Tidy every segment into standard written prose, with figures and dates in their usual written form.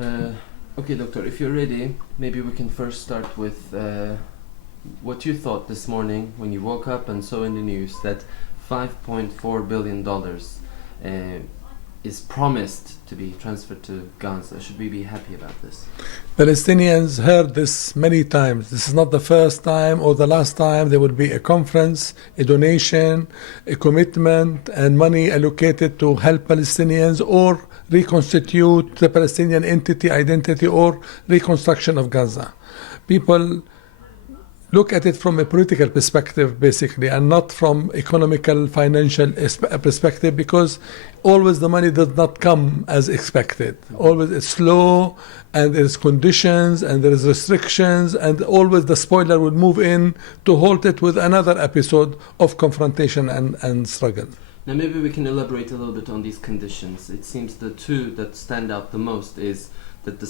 Okay, Doctor, if you're ready, maybe we can first start with what you thought this morning when you woke up and saw in the news that $5.4 billion is promised to be transferred to Gaza. Should we be happy about this? Palestinians heard this many times. This is not the first time or the last time there will be a conference, a donation, a commitment, and money allocated to help Palestinians or reconstitute the Palestinian entity, identity, or reconstruction of Gaza. People look at it from a political perspective, basically, and not from economical, financial perspective, because always the money does not come as expected. Always it's slow, and there's conditions, and there's restrictions, and always the spoiler will move in to halt it with another episode of confrontation and struggle. Now maybe we can elaborate a little bit on these conditions. It seems the two that stand out the most is that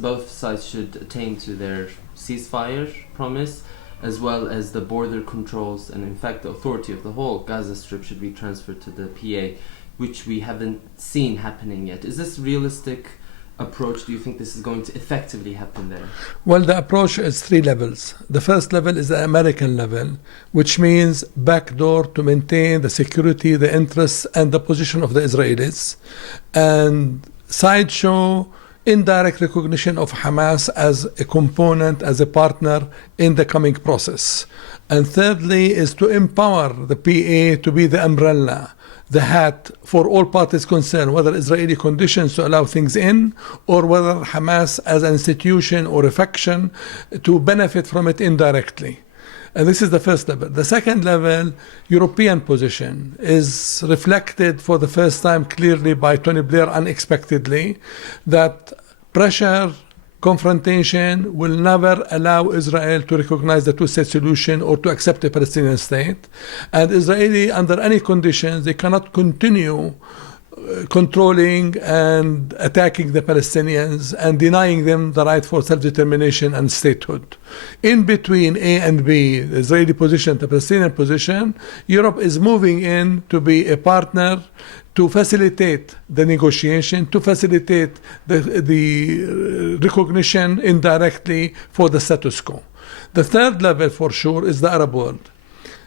both sides should attain to their ceasefire promise, as well as the border controls, and in fact the authority of the whole Gaza Strip should be transferred to the PA, which we haven't seen happening yet. Is this realistic approach? Do you think this is going to effectively happen there? Well, the approach is three levels. The first level is the American level, which means backdoor to maintain the security, the interests, and the position of the Israelis, and sideshow indirect recognition of Hamas as a component, as a partner in the coming process. And thirdly is to empower the PA to be the umbrella, the hat for all parties concerned, whether Israeli conditions to allow things in, or whether Hamas as an institution or a faction to benefit from it indirectly. And this is the first level. The second level, European position, is reflected for the first time clearly by Tony Blair unexpectedly, that pressure, confrontation will never allow Israel to recognize the two-state solution or to accept a Palestinian state. And Israeli, under any conditions, they cannot continue controlling and attacking the Palestinians and denying them the right for self-determination and statehood. In between A and B, the Israeli position, the Palestinian position, Europe is moving in to be a partner to facilitate the negotiation, to facilitate the recognition indirectly for the status quo. The third level, for sure, is the Arab world,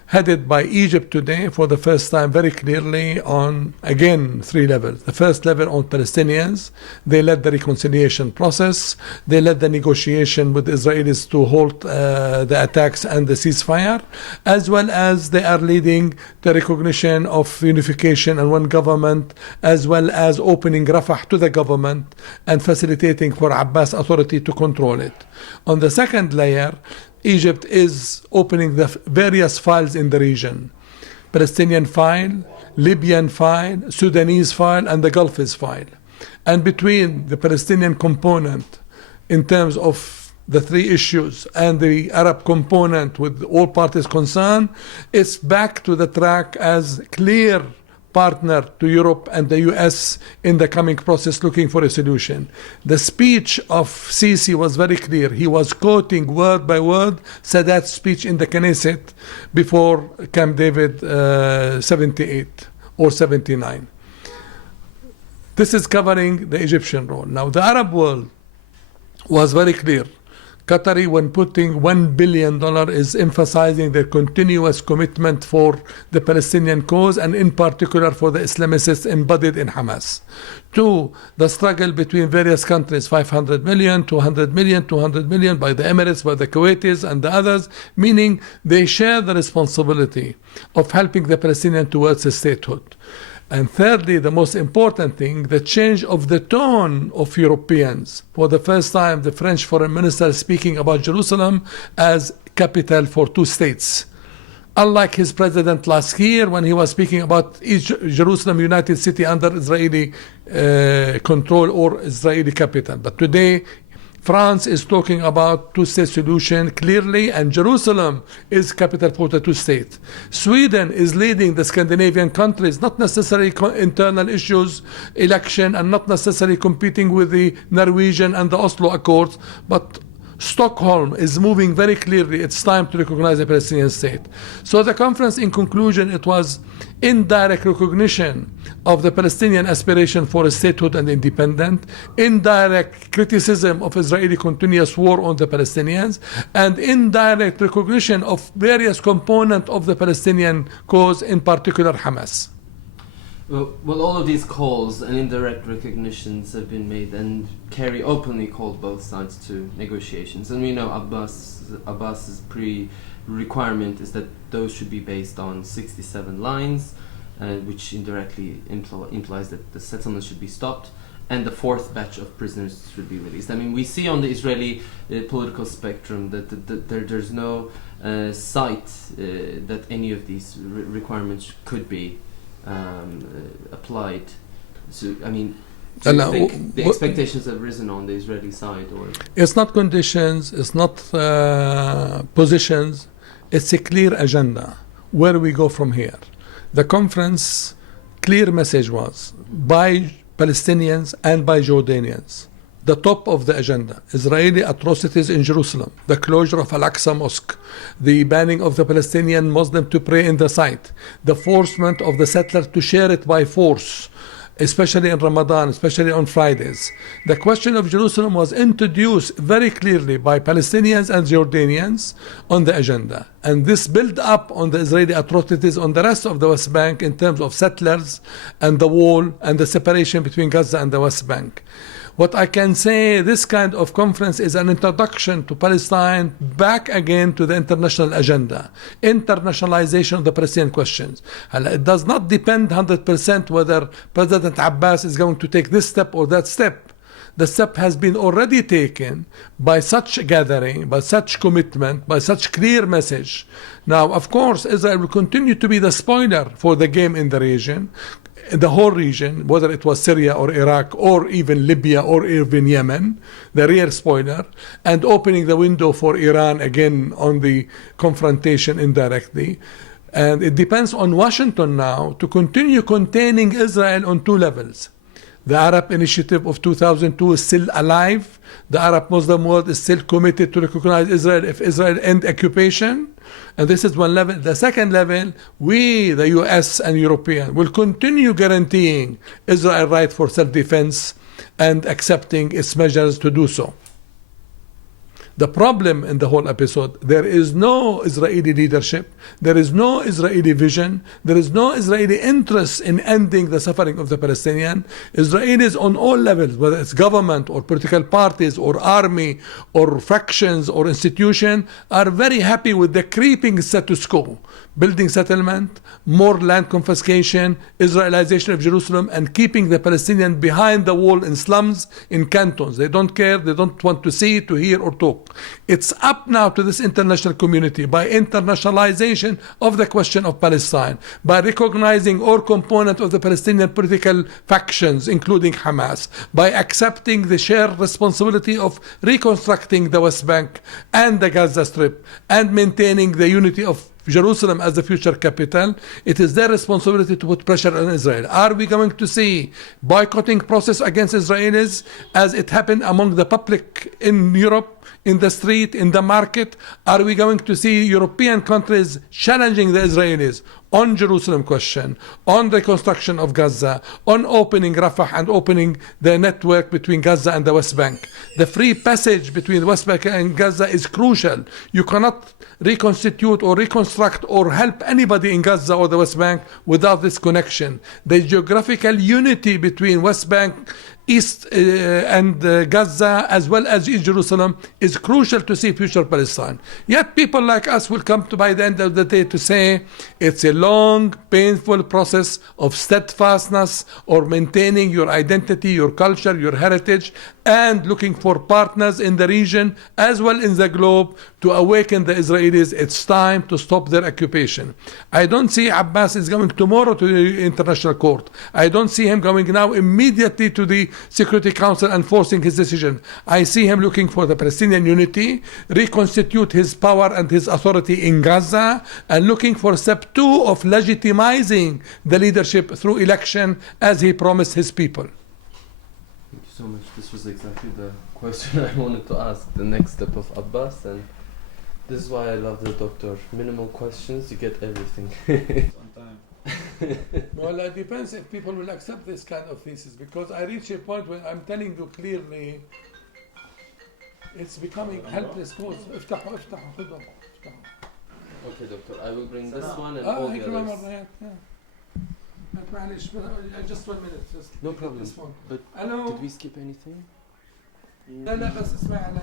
headed by Egypt today for the first time very clearly on, again, three levels. The first level on Palestinians. They led the reconciliation process. They led the negotiation with the Israelis to halt the attacks and the ceasefire, as well as they are leading the recognition of unification and one government, as well as opening Rafah to the government and facilitating for Abbas Authority to control it. On the second layer, Egypt is opening the various files in the region. Palestinian file, Libyan file, Sudanese file, and the Gulf's file. And between the Palestinian component in terms of the three issues and the Arab component with all parties concerned, it's back to the track as clear partner to Europe and the US in the coming process looking for a solution. The speech of Sisi was very clear. He was quoting word by word Sadat's speech in the Knesset before Camp David 78 or 79. This is covering the Egyptian role. Now the Arab world was very clear. Qatari, when putting $1 billion, is emphasizing their continuous commitment for the Palestinian cause and in particular for the Islamicists embodied in Hamas. Two, the struggle between various countries, 500 million, 200 million, 200 million by the Emirates, by the Kuwaitis and the others, meaning they share the responsibility of helping the Palestinian towards a statehood. And thirdly, the most important thing, the change of the tone of Europeans. For the first time, the French foreign minister is speaking about Jerusalem as capital for two states. Unlike his president last year when he was speaking about Jerusalem United City under Israeli control or Israeli capital. But today, France is talking about two-state solution clearly, and Jerusalem is capital for the two-state. Sweden is leading the Scandinavian countries, not necessarily internal issues, election, and not necessarily competing with the Norwegian and the Oslo Accords, but Stockholm is moving very clearly. It's time to recognize the Palestinian state. So the conference, in conclusion, it was indirect recognition of the Palestinian aspiration for a statehood and independence, indirect criticism of Israeli continuous war on the Palestinians, and indirect recognition of various components of the Palestinian cause, in particular Hamas. Well, all of these calls and indirect recognitions have been made, and Kerry openly called both sides to negotiations. And we know Abbas's requirement is that those should be based on 67 lines, which indirectly implies that the settlement should be stopped, and the fourth batch of prisoners should be released. I mean, we see on the Israeli political spectrum that there's no sight that any of these requirements could be applied. So, I mean, do you think the expectations have risen on the Israeli side, or it's not conditions, it's not positions, it's a clear agenda where we go from here. The conference clear message was by Palestinians and by Jordanians. The top of the agenda, Israeli atrocities in Jerusalem, the closure of Al-Aqsa Mosque, the banning of the Palestinian Muslim to pray in the site, the forcement of the settlers to share it by force, especially in Ramadan, especially on Fridays. The question of Jerusalem was introduced very clearly by Palestinians and Jordanians on the agenda. And this built up on the Israeli atrocities on the rest of the West Bank in terms of settlers and the wall and the separation between Gaza and the West Bank. What I can say, this kind of conference is an introduction to Palestine back again to the international agenda, internationalization of the Palestinian questions. And it does not depend 100% whether President Abbas is going to take this step or that step. The step has been already taken by such a gathering, by such commitment, by such clear message. Now, of course, Israel will continue to be the spoiler for the game in the region, the whole region, whether it was Syria or Iraq or even Libya or even Yemen, the real spoiler, and opening the window for Iran again on the confrontation indirectly. And it depends on Washington now to continue containing Israel on two levels. The Arab Initiative of 2002 is still alive. The Arab Muslim world is still committed to recognize Israel if Israel end occupation. And this is one level. The second level, we, the US and European, will continue guaranteeing Israel right for self-defense and accepting its measures to do so. The problem in the whole episode, there is no Israeli leadership, there is no Israeli vision, there is no Israeli interest in ending the suffering of the Palestinian. Israelis on all levels, whether it's government or political parties or army or factions or institution, are very happy with the creeping status quo. Building settlement, more land confiscation, Israelization of Jerusalem, and keeping the Palestinian behind the wall in slums, in cantons. They don't care, they don't want to see, to hear or talk. It's up now to this international community by internationalization of the question of Palestine, by recognizing all components of the Palestinian political factions, including Hamas, by accepting the shared responsibility of reconstructing the West Bank and the Gaza Strip and maintaining the unity of Jerusalem as the future capital. It is their responsibility to put pressure on Israel. Are we going to see boycotting process against Israelis as it happened among the public in Europe, in the street, in the market? Are we going to see European countries challenging the Israelis on Jerusalem question, on reconstruction of Gaza, on opening Rafah and opening the network between Gaza and the West Bank? The free passage between the West Bank and Gaza is crucial. You cannot reconstitute or reconstruct or help anybody in Gaza or the West Bank without this connection. The geographical unity between West Bank, East and Gaza, as well as East Jerusalem, is crucial to see future Palestine. Yet people like us will come to, by the end of the day, to say it's a long, painful process of steadfastness or maintaining your identity, your culture, your heritage, and looking for partners in the region as well in the globe to awaken the Israelis. It's time to stop their occupation. I don't see Abbas is going tomorrow to the International Court. I don't see him going now immediately to the Security Council enforcing his decision. I see him looking for the Palestinian unity, reconstitute his power and his authority in Gaza, and looking for step 2 of legitimizing the leadership through election as he promised his people. Thank you so much. This was exactly the question I wanted to ask, the next step of Abbas, and this is why I love the doctor. Minimal questions, you get everything. On time. Well, it depends if people will accept this kind of thesis, because I reach a point when I'm telling you clearly it's becoming helpless cause. افتحوا خذوا. Okay, doctor, I will bring this one and all the هيك كمان others. مرة معلش just 1 minute just No problem. this one. But Hello. did we skip anything? لا بس اسمعني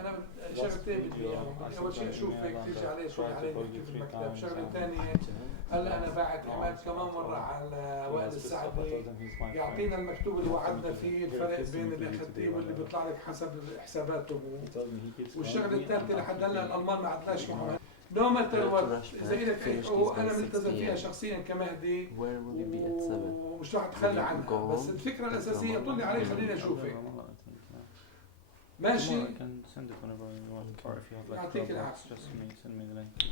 انا شغلتين بدي اياهم. اول شيء اشوف هيك تيجي عليه شوي علي نحكي في المكتب. شغله ثانيه هلا انا باعت عماد كمان مره على وائل السعدي يعطينا المكتوب اللي وعدنا فيه الفرق بين اللي اخذتيه واللي بيطلع لك حسب حساباته. والشغله الثالثه لحد هلا الالمان ما عدناش معهم. نو ماتر وات اذا لك اي حقوق انا ملتزم فيها شخصيا كمهدي ومش راح اتخلى عنها، بس الفكره الاساسيه طلي علي خليني اشوفك. ماشي. I can send it whenever you want, or if you have like يعطيك problems, العافية. just send me the link.